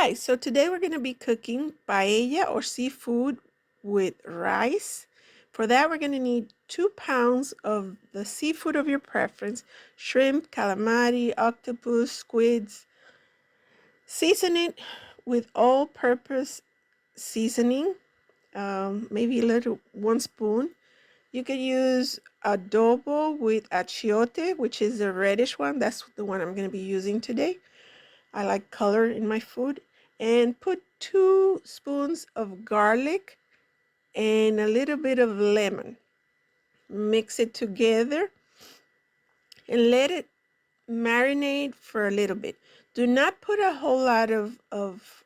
Hi, so today we're going to be cooking paella or seafood with rice. For that, we're going to need 2 pounds of the seafood of your preference, shrimp, calamari, octopus, squids. Season it with all-purpose seasoning, maybe a little 1 spoon. You can use adobo with achiote, which is the reddish one. That's the one I'm going to be using today. I like color in my food. And put 2 spoons of garlic and a little bit of lemon. Mix it together and let it marinate for a little bit. Do not put a whole lot of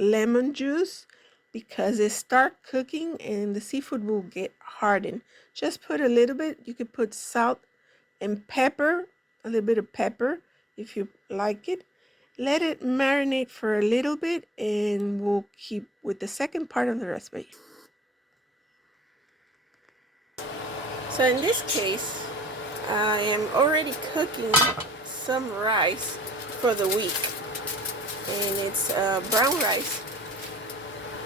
lemon juice because it starts cooking and the seafood will get hardened. Just put a little bit. You could put salt and pepper, a little bit of pepper if you like it. Let it marinate for a little bit and we'll keep with the second part of the recipe. So in this case, I am already cooking some rice for the week, and it's brown rice.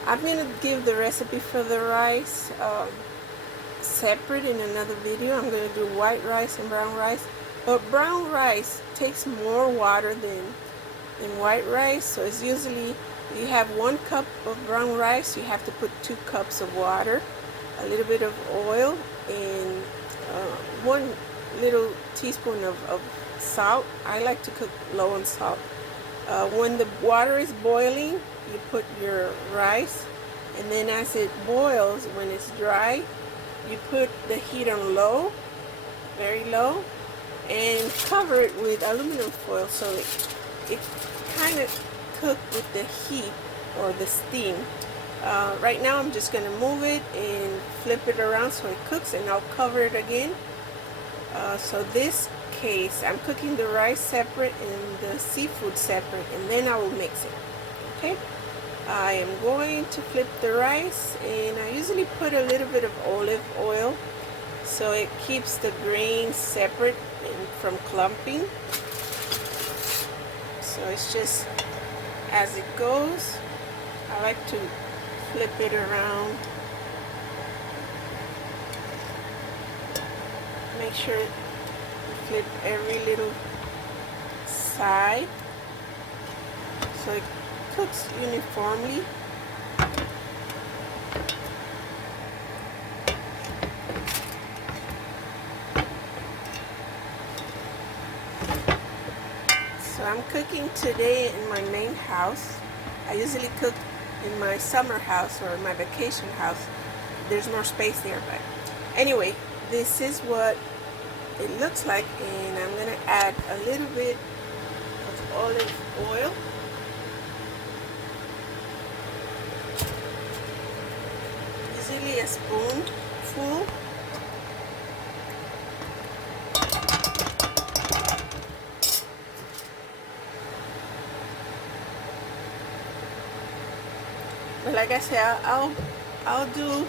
I'm going to give the recipe for the rice separate in another video. I'm going to do white rice and brown rice, but brown rice takes more water than white rice, so it's usually you have 1 cup of brown rice, you have to put 2 cups of water, a little bit of oil, and 1 little teaspoon of salt. I like to cook low on salt. When the water is boiling, you put your rice, and then as it boils, when it's dry, you put the heat on low, very low, and cover it with aluminum foil so it kind of cook with the heat or the steam. Right now I'm just going to move it and flip it around so it cooks, and I'll cover it again. So this case I'm cooking the rice separate and the seafood separate, and then I will mix it. Okay, I am going to flip the rice, and I usually put a little bit of olive oil so it keeps the grains separate and from clumping. So it's just as it goes. I like to flip it around. Make sure you flip every little side so it cooks uniformly. So I'm cooking today in my main house. I usually cook in my summer house or my vacation house. There's more space there, but anyway, this is what it looks like, and I'm going to add a little bit of olive oil. Usually a spoonful. But like I said, I'll do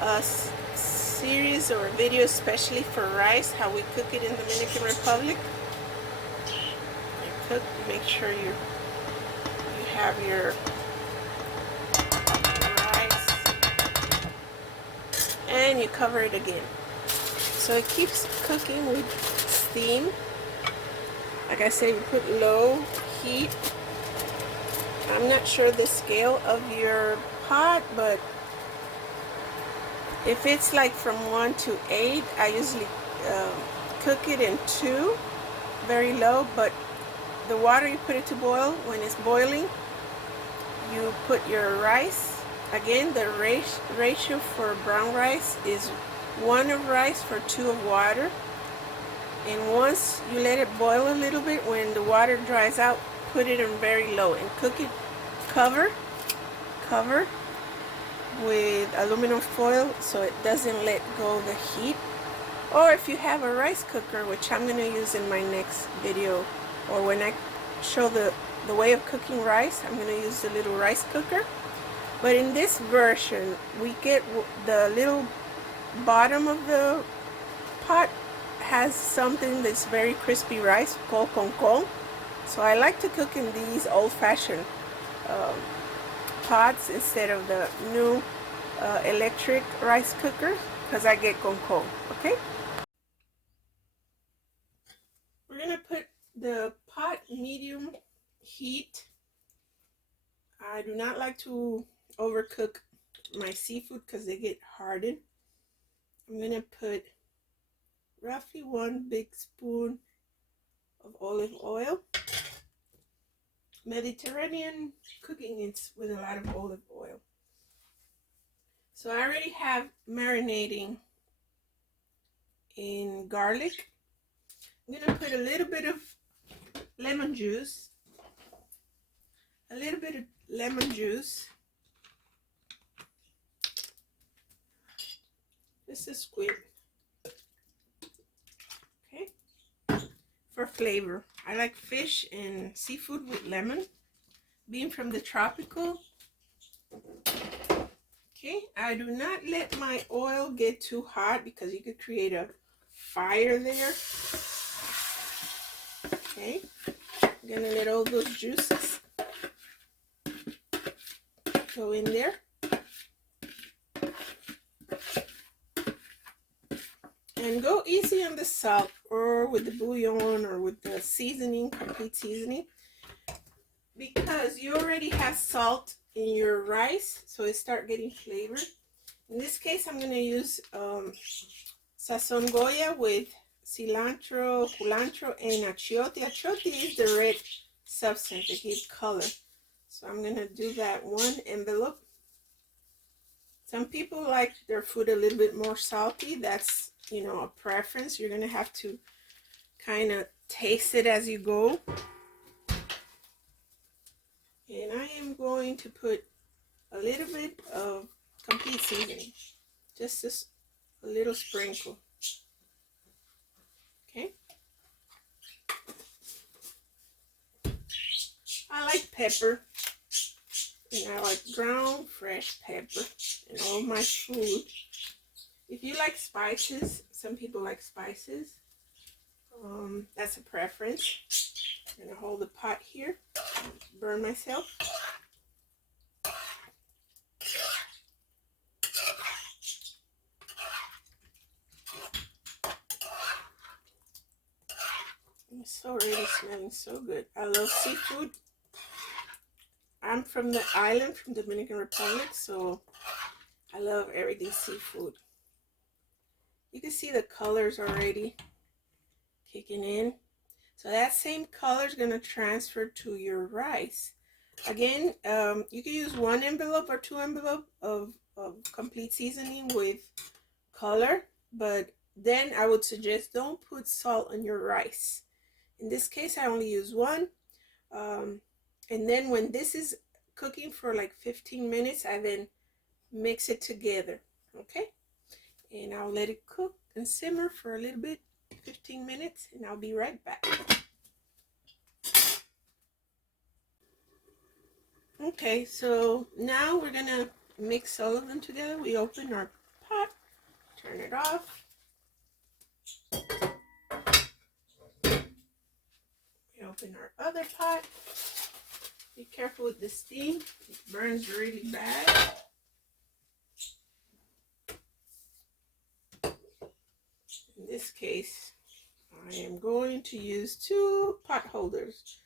a series or a video especially for rice, how we cook it in the Dominican Republic. You cook, make sure you have your rice, and you cover it again. So it keeps cooking with steam. Like I said, you put low heat. I'm not sure the scale of your pot, but if it's like from 1 to 8, I usually cook it in 2, very low. But the water, you put it to boil. When it's boiling, you put your rice. Again, the ratio for brown rice is 1 of rice for 2 of water. And once you let it boil a little bit, when the water dries out, put it on very low and cook it. Cover with aluminum foil so it doesn't let go the heat. Or if you have a rice cooker, which I'm going to use in my next video, or when I show the way of cooking rice, I'm going to use the little rice cooker. But in this version, we get the little bottom of the pot has something that's very crispy rice called concon. So I like to cook in these old-fashioned pots instead of the new electric rice cooker because I get con cold. Okay, we're gonna put the pot medium heat. I do not like to overcook my seafood because they get hardened. I'm gonna put roughly 1 big spoon of olive oil. Mediterranean cooking, it's with a lot of olive oil. So I already have marinating in garlic. I'm gonna put a little bit of lemon juice. A little bit of lemon juice. This is squid. Okay. For flavor. I like fish and seafood with lemon. Being from the tropical. Okay. I do not let my oil get too hot because you could create a fire there. Okay. I'm gonna let all those juices go in there. And go easy on the salt or with the bouillon or with the seasoning, complete seasoning, because you already have salt in your rice, so it start getting flavor. In this case, I'm going to use sazon Goya with cilantro, culantro, and achiote. Achiote is the red substance that gives color. So I'm going to do that 1 envelope. Some people like their food a little bit more salty. That's, you know, a preference. You're going to have to kind of taste it as you go. And I am going to put a little bit of complete seasoning. Just a little sprinkle. Okay. I like pepper. And I like ground fresh pepper in all my food. If you like spices, some people like spices. That's a preference. I'm going to hold the pot here. Burn myself. It's already smelling so good. I love seafood. I'm from the island, from Dominican Republic, so I love everything seafood. You can see the colors already kicking in. So that same color is going to transfer to your rice. Again, you can use 1 envelope or 2 envelopes of complete seasoning with color, but then I would suggest don't put salt on your rice. In this case, I only use 1. And then when this is cooking for like 15 minutes, I then mix it together. Okay? And I'll let it cook and simmer for a little bit, 15 minutes, and I'll be right back. Okay, so now we're gonna mix all of them together. We open our pot, turn it off. We open our other pot. Be careful with the steam, it burns really bad. In this case, I am going to use 2 pot holders.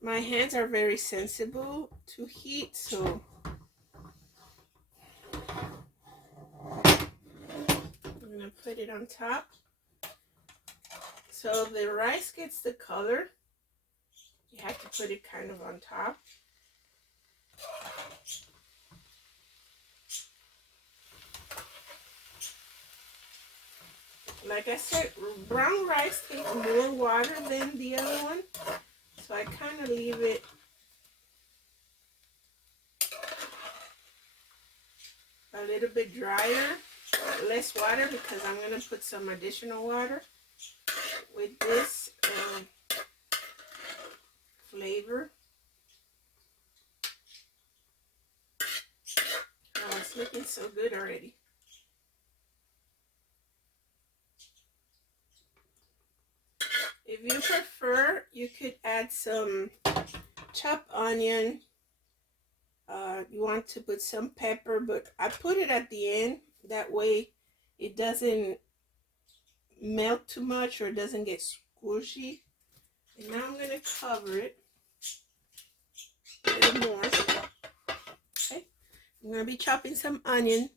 My hands are very sensible to heat, so I'm going to put it on top. So the rice gets the color. You have to put it kind of on top. Like I said, brown rice takes more water than the other one. So I kind of leave it a little bit drier, less water, because I'm going to put some additional water with this flavor. Oh, it's looking so good already. If you prefer, you could add some chopped onion You want to put some pepper, but I put it at the end. That way it doesn't melt too much or it doesn't get squishy. And now I'm going to cover it a little more. Okay. I'm going to be chopping some onion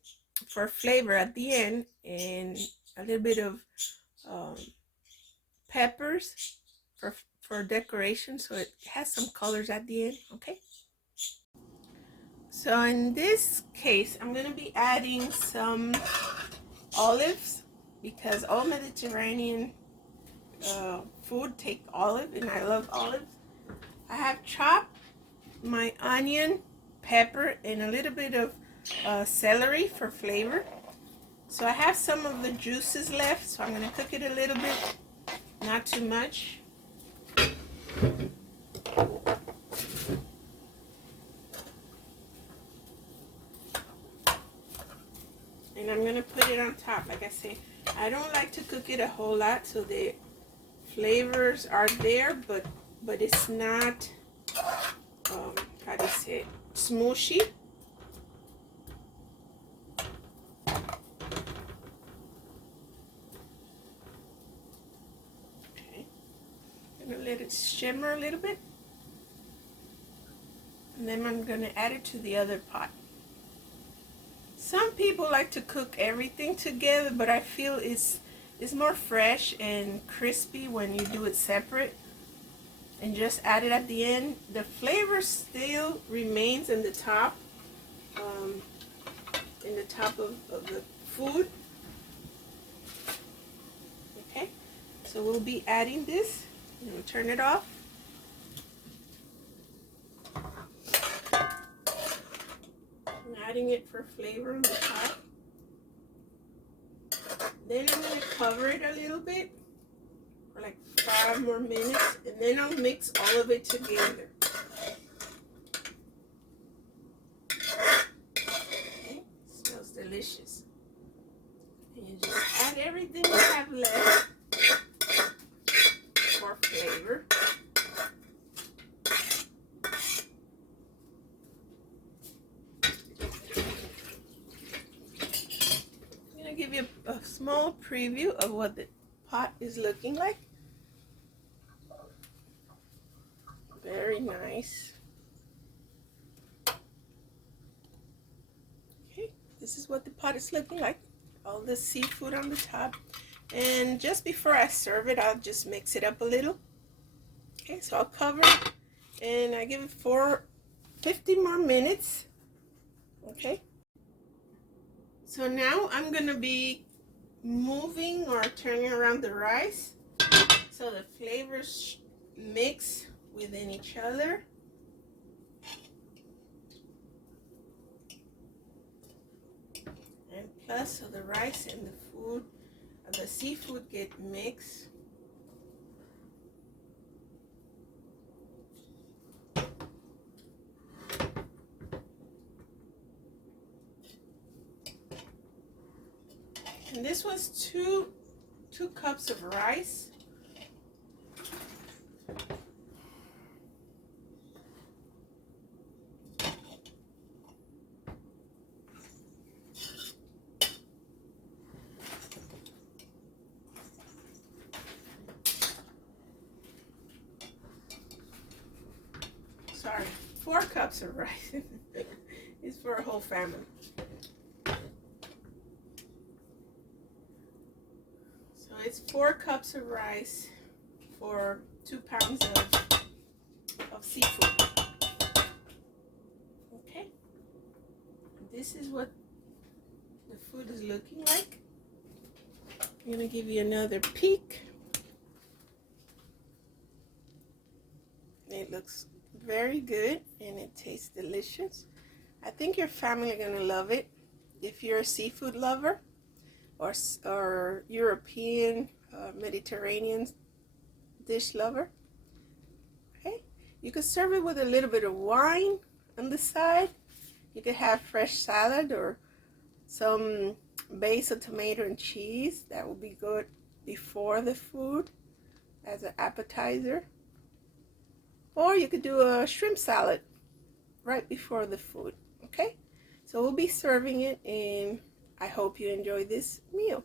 for flavor at the end and a little bit of um, peppers for decoration, so it has some colors at the end. Okay. So in this case, I'm going to be adding some olives because all Mediterranean food take olive, and I love olives. I have chopped my onion, pepper, and a little bit of celery for flavor. So I have some of the juices left, so I'm going to cook it a little bit, not too much. And I'm going to put it on top. Like I say, I don't like to cook it a whole lot so the flavors are there, but it's not, how do you say it, smooshy. Okay. I'm going to let it shimmer a little bit. And then I'm going to add it to the other pot. Some people like to cook everything together, but I feel it's more fresh and crispy when you do it separate and just add it at the end. The flavor still remains in the top of the food. Okay, so we'll be adding this and we'll turn it off. I'm adding it for flavor on the top. Then I'm going to cover it a little bit for like 5 more minutes, and then I'll mix all of it together. Okay, smells delicious. And you just add everything you have left for flavor. I'm going to give you a small preview of what the pot is looking like. Very nice. Okay, this is what the pot is looking like. All the seafood on the top. And just before I serve it, I'll just mix it up a little. Okay, so I'll cover it and I give it for 50 more minutes. Okay. So now I'm going to be moving or turning around the rice so the flavors mix within each other. And plus, so the rice and the food, the seafood get mixed. And this was two cups of rice. Sorry, 4 cups of rice. It's for a whole family. So it's 4 cups of rice for 2 pounds of seafood. Okay, this is what the food is looking like. I'm gonna give you another peek. It looks very good and it tastes delicious. I think your family are gonna love it. If you're a seafood lover or European Mediterranean dish lover, okay, you could serve it with a little bit of wine on the side. You could have fresh salad or some basil, tomato, and cheese. That would be good before the food as an appetizer. Or you could do a shrimp salad right before the food. Okay, so we'll be serving it, and I hope you enjoy this meal.